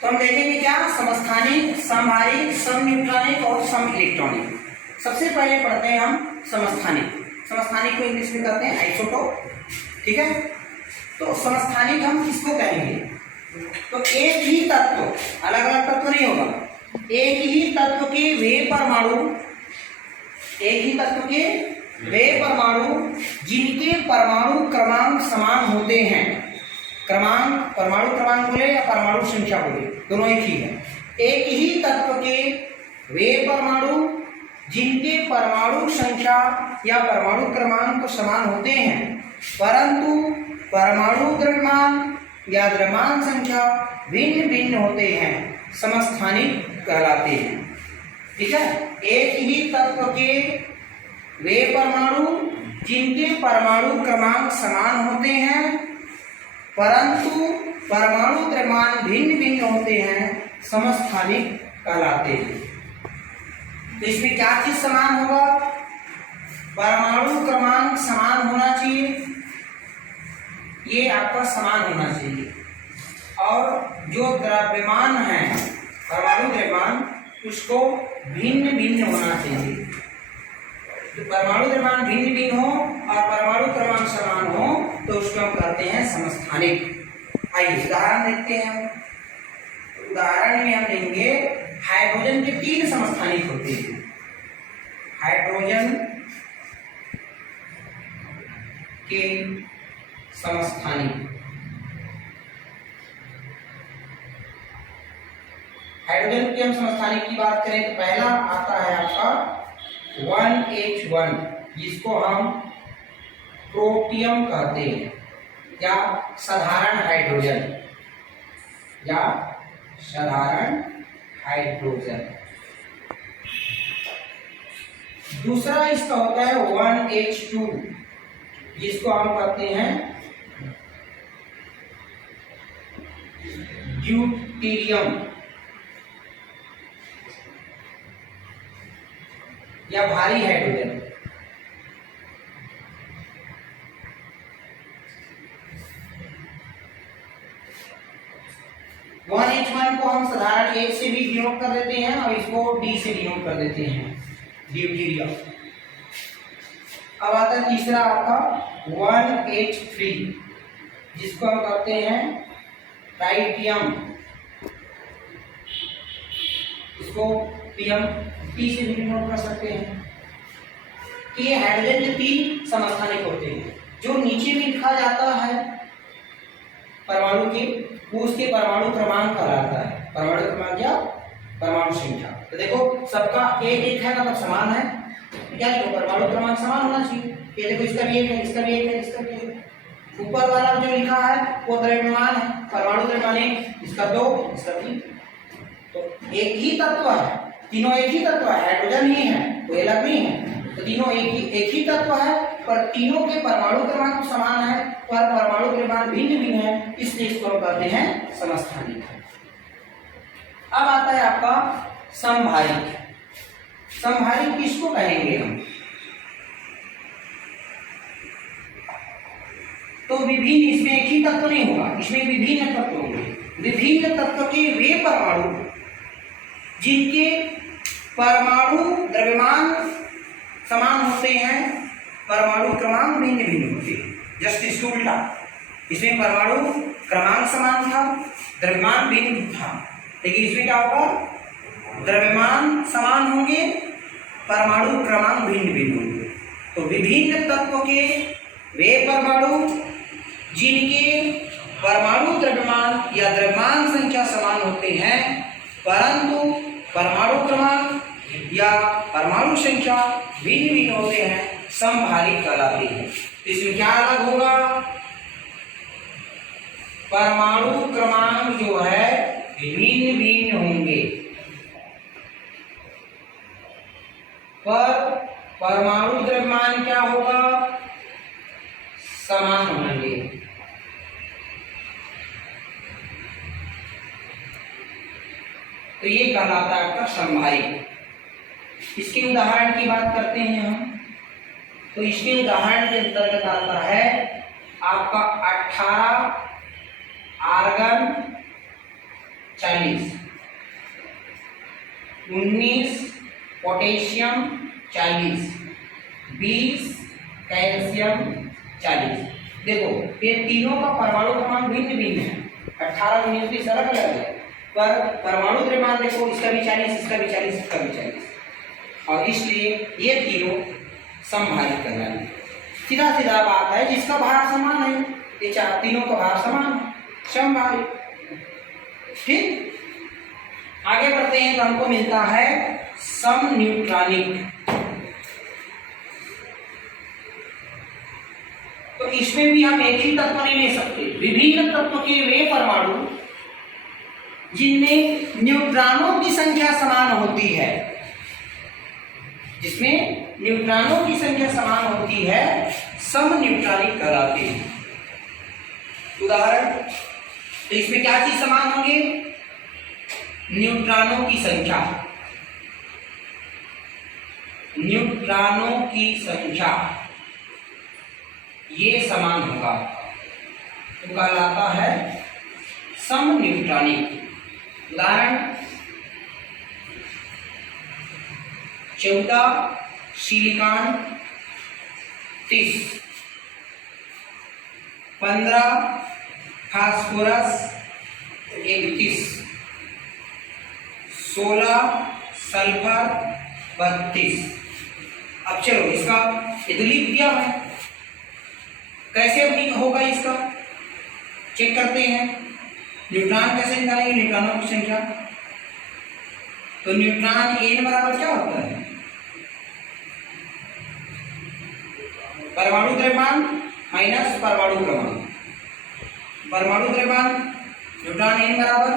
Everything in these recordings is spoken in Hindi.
तो हम देखेंगे क्या, समस्थानिक, समभारिक, समन्यूट्रॉनिक और सम इलेक्ट्रॉनिक। सबसे पहले पढ़ते हैं हम समस्थानिक। समस्थानिक को इंग्लिश में कहते हैं आइसोटोप, ठीक है। तो समस्थानिक हम किसको कहेंगे, तो एक ही तत्व, अलग अलग तत्व नहीं होगा, एक ही तत्व के वे परमाणु, एक ही तत्व के वे परमाणु जिनके परमाणु क्रमांक समान होते हैं, क्रमांक, परमाणु क्रमांक बोले या परमाणु संख्या बोले, दोनों एक ही है। एक ही तत्व के वे परमाणु जिनके परमाणु संख्या या परमाणु क्रमांक समान होते हैं, परंतु परमाणु द्रव्यमान या द्रव्यमान संख्या भिन्न भिन्न होते हैं, समस्थानिक कहलाते हैं, ठीक है। एक ही तत्व के वे परमाणु जिनके परमाणु क्रमांक समान होते हैं, परंतु परमाणु द्रव्यमान भिन्न भिन्न होते हैं, समस्थानिक कहलाते हैं। तो इसमें क्या चीज समान होगा, परमाणु क्रमांक समान होना चाहिए, ये आपका समान होना चाहिए, और जो द्रव्यमान है, परमाणु द्रव्यमान, उसको भिन्न भिन्न होना चाहिए। तो परमाणु द्रव्यमान भिन्न भिन्न हो और परमाणु क्रमांक समान हो तो उसको हम कहते हैं समस्थानिक। आइए उदाहरण देखते हैं। उदाहरण में हम लेंगे, हाइड्रोजन के 3 समस्थानिक होते हैं। हाइड्रोजन के समस्थानिक, हाइड्रोजन के हम समस्थानिक की बात करें तो पहला आता है आपका 1H1, जिसको हम प्रोटियम कहते हैं, या साधारण हाइड्रोजन, या साधारण हाइड्रोजन। दूसरा इसका होता है 1H2, जिसको हम कहते हैं ड्यूटेरियम या भारी हाइड्रोजन। वन एच वन को हम साधारण H से भी डिनोट कर देते हैं और इसको D से डिनोट कर देते हैं, ड्यूटेरियम। अब आता है तीसरा आपका 1H3, जिसको हम कहते हैं ट्राइटियम, इसको PM T से भी डिनोट कर सकते हैं। ये हाइड्रोजन के 3 समस्थानिक होते हैं। जो नीचे में लिखा जाता है परमाणु के, वो उसके परमाणु क्रमांक कहलाता है, परमाणु क्रमांक या परमाणु संख्या। तो देखो सबका एक एक है, मतलब समान है, क्या देखो परमाणु क्रमांक समान होना चाहिए। ये देखो इसका भी एक है, इसका भी एक है, इसका भी एक है। ऊपर वाला जो लिखा है वो द्रव्यमान है, परमाणु द्रव्यमान एक, इसका 2, इसका 3। तो एक ही तत्व है, तीनों एक ही तत्व है, हाइड्रोजन ही है, कोई अलग नहीं है। तो तीनों एक ही तत्व है, पर तीनों के परमाणु क्रमांक समान है, पर परमाणु द्रव्यमान भिन्न भिन्न है, इसलिए इसको हम कहते हैं समस्थानिक। अब आता है आपका समभारिक। समभारिक किसको कहेंगे हम, तो विभिन्न, इसमें एक ही तत्व नहीं होगा, इसमें विभिन्न तत्व होंगे। विभिन्न तत्व के वे परमाणु जिनके परमाणु द्रव्यमान समान होते हैं, परमाणु क्रमांक भिन्न भिन्न होते हैं। जस्ट इसके उल्टा, इसमें परमाणु क्रमांक समान था, द्रव्यमान भिन्न था, लेकिन इसमें क्या होगा, द्रव्यमान समान होंगे, परमाणु क्रमांक भिन्न भिन्न होंगे। तो विभिन्न तत्व के वे परमाणु जिनके परमाणु द्रव्यमान या द्रव्यमान संख्या समान होते हैं, परंतु परमाणु क्रमांक या परमाणु संख्या भिन्न भिन्न होते हैं, समभारिक कहलाते हैं। इसमें क्या अलग होगा, परमाणु क्रमांक जो है भिन्न भिन्न होंगे, पर परमाणु द्रव्यमान क्या होगा, समान होंगे। तो ये कहलाता है आपका समभारिक। इसके उदाहरण की बात करते हैं हम, तो इसके उदाहरण के अंतर्गत आता है आपका 18 आर्गन 40, 19 पोटेशियम 40, 20 कैल्शियम 40। देखो ये तीनों का परमाणु क्रमांक भिन्न भिन्न है, 18 19 20 अलग अलग है, पर परमाणु द्रव्यमान देखो इसका भी 40, इसका भी 40, इसका भी 40, और इसलिए ये तीनों समभारित कहलाते हैं। सीधा सीधा बात है, जिसका भार समान है, ये चार तीनों का भार समान है, समभारित। ठीक, आगे बढ़ते हैं तो हमको मिलता है समन्यूट्रॉनिक। तो इसमें भी हम एक ही तत्व नहीं ले सकते, विभिन्न तत्व के वे परमाणु जिनमें न्यूट्रॉनों की संख्या समान होती है, जिसमें न्यूट्रॉनों की संख्या समान होती है, समन्यूट्रॉनिक कहलाते हैं। उदाहरण, तो इसमें क्या चीज समान होंगे? न्यूट्रॉनों की संख्या, न्यूट्रॉनों की संख्या ये समान होगा तो कहलाता है समन्यूट्रॉनिक। उदाहरण, 14 सिलिकॉन 30, 15 फास्फोरस 31, 16 सल्फर 32। अब चलो इसका इतलिक दिया है, कैसे होगा इसका चेक करते हैं। न्यूट्रॉन कैसे निकालेंगे? न्यूट्रॉनों की संख्या, तो न्यूट्रॉन n बराबर क्या होता है? परमाणु द्रव्यमान माइनस परमाणु क्रमांक। परमाणु द्रव्यमान न्यूट्रॉन n बराबर,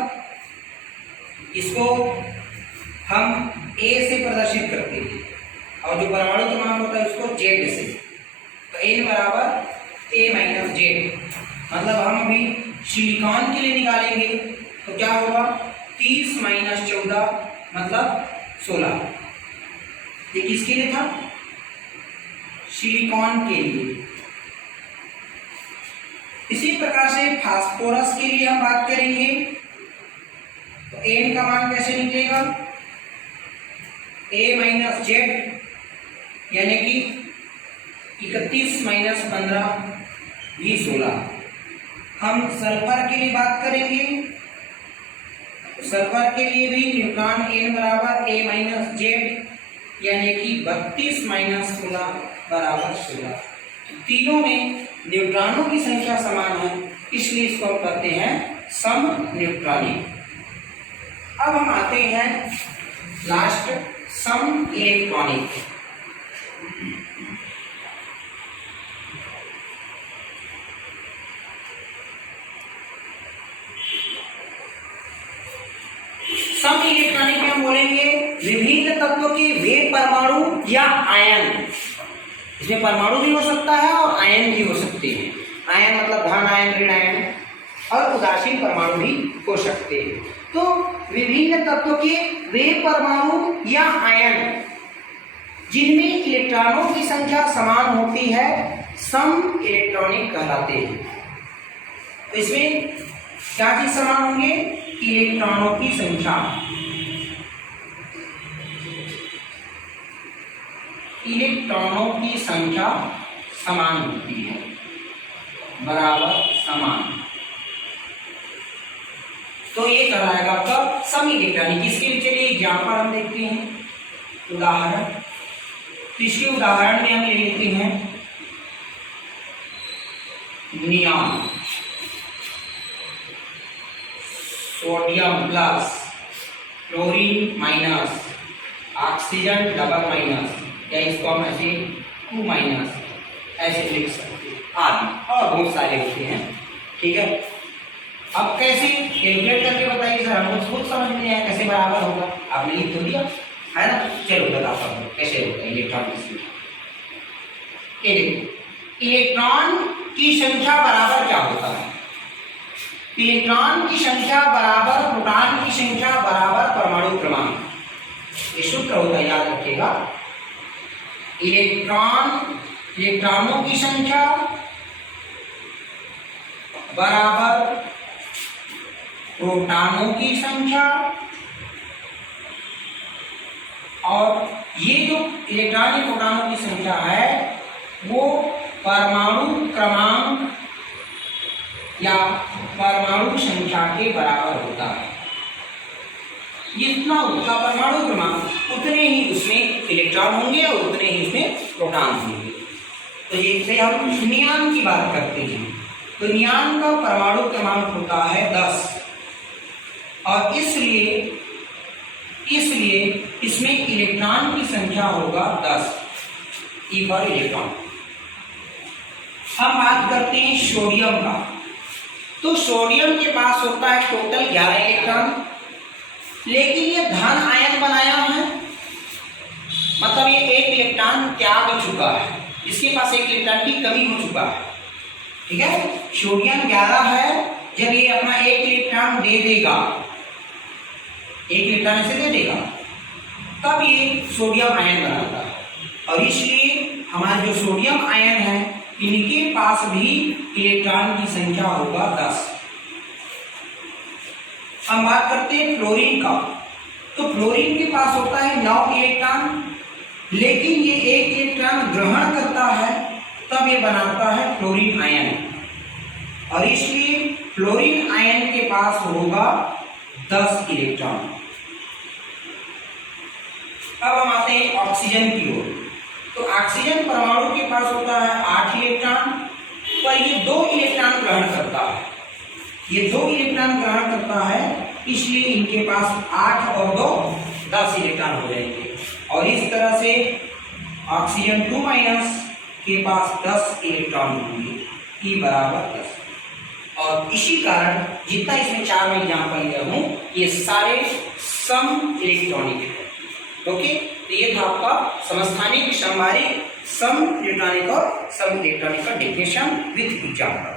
इसको हम a से प्रदर्शित करते हैं, और जो परमाणु क्रमांक होता है उसको z से। तो n बराबर a माइनस जेड, मतलब हम अभी सिलिकॉन के लिए निकालेंगे तो क्या होगा? 30 माइनस 14 मतलब 16। ये किसके लिए था? सिलिकॉन के लिए। इसी प्रकार से फास्फोरस के लिए हम बात करेंगे तो n का मान कैसे निकलेगा? a माइनस जेड, यानी कि 31 माइनस 15 भी 16। हम सल्फर के लिए बात करेंगे, सल्फर के लिए भी न्यूट्रॉन n बराबर a माइनस जेड, यानी कि 32 माइनस 16 बराबर 16। तीनों में न्यूट्रॉनों की संख्या समान है, इसलिए इसको हम कहते हैं समन्यूट्रॉनिक। अब हम आते हैं लास्ट, सम इलेक्ट्रॉनिक। सम इलेक्ट्रॉनिक में हम बोलेंगे विभिन्न तत्वों के वे परमाणु या आयन। इसमें परमाणु भी हो सकता है और आयन भी हो सकते हैं। आयन मतलब धन आयन, ऋण आयन, और उदासीन परमाणु भी हो सकते हैं। तो विभिन्न तत्वों के वे परमाणु या आयन जिनमें इलेक्ट्रॉनों की संख्या समान होती है, सम इलेक्ट्रॉनिक कहलाते हैं। तो इसमें क्या चीज समान होंगे? इलेक्ट्रॉनों की संख्या, इलेक्ट्रॉनों की संख्या समान होती है, बराबर समान। तो ये कहलाएगा आपका सम इलेक्ट्रॉनिक। इसके चलिए एग्जाम्पल हम देखते हैं, उदाहरण। तो इसके उदाहरण में हम ले लेते हैं neon, sodium plus, chlorine minus, oxygen double minus, या इसको हम ऐसे 2 माइनस ऐसे लिख सकते हैं, आदि और बहुत सारे होते हैं। ठीक है, अब कैसे कैलकुलेट करके बताइए सर, हमको खुद समझ में आया कैसे बराबर होगा, आपने लिख तो दिया है ना। चलो बताता हूँ कैसे होता है इलेक्ट्रॉन की संख्या। ये देखो, इलेक्ट्रॉन की संख्या बराबर क्या होता है? इलेक्ट्रॉन की संख्या बराबर प्रोटॉन की संख्या बराबर परमाणु क्रमांक। ये सूत्र होता है, याद रखिएगा। इलेक्ट्रॉनों की संख्या बराबर प्रोटॉनों की संख्या, और ये जो इलेक्ट्रॉनिक प्रोटॉनों की संख्या है वो परमाणु क्रमांक या परमाणु संख्या के बराबर होता है। जितना उसका परमाणु क्रमांक उतने ही उसमें इलेक्ट्रॉन होंगे और उतने ही उसमें प्रोटॉन होंगे। तो जैसे हम नियान की बात करते हैं तो नियान का परमाणु क्रमांक होता है 10 और इसलिए इसमें इलेक्ट्रॉन की संख्या होगा 10 ई पर इलेक्ट्रॉन। हम बात करते हैं सोडियम का। तो सोडियम के पास होता है टोटल 11 इलेक्ट्रॉन, लेकिन ये धन आयन बनाया है, मतलब ये एक इलेक्ट्रॉन त्याग चुका है, इसके पास एक इलेक्ट्रॉन की कमी हो चुका है। ठीक है, सोडियम 11 है, जब ये अपना एक इलेक्ट्रॉन दे देगा, एक इलेक्ट्रॉन ऐसे दे देगा, तब ये सोडियम आयन बनाता है। और इसलिए हमारे जो सोडियम आयन है इनके पास भी इलेक्ट्रॉन की संख्या होगा 10। हम बात करते हैं फ्लोरीन का। तो फ्लोरीन के पास होता है 9 इलेक्ट्रॉन, लेकिन ये एक इलेक्ट्रॉन ग्रहण करता है, तब ये बनाता है फ्लोरीन आयन, और इसलिए फ्लोरीन आयन के पास होगा 10 इलेक्ट्रॉन। अब हम आते हैं ऑक्सीजन की ओर। तो ऑक्सीजन परमाणु के पास होता है 8 इलेक्ट्रॉन, पर ये 2 इलेक्ट्रॉन ग्रहण करता है, ये 2 इलेक्ट्रॉन ग्रहण करता है, इसलिए इनके पास 8 और 2 10 इलेक्ट्रॉन हो जाएंगे। और इस तरह से ऑक्सीजन 2 माइनस के पास 10 इलेक्ट्रॉन होंगे, ई बराबर 10। और इसी कारण जितना इसमें 4 में एग्जाम्पल लिया हूं ये सारे सम इलेक्ट्रॉनिक है। ओके, तो ये था आपका समस्थानिक, समभारिक, सम इलेक्ट्रॉनिक और सम इलेक्ट्रॉनिक का डेफिनेशन विथ एग्जाम्पल।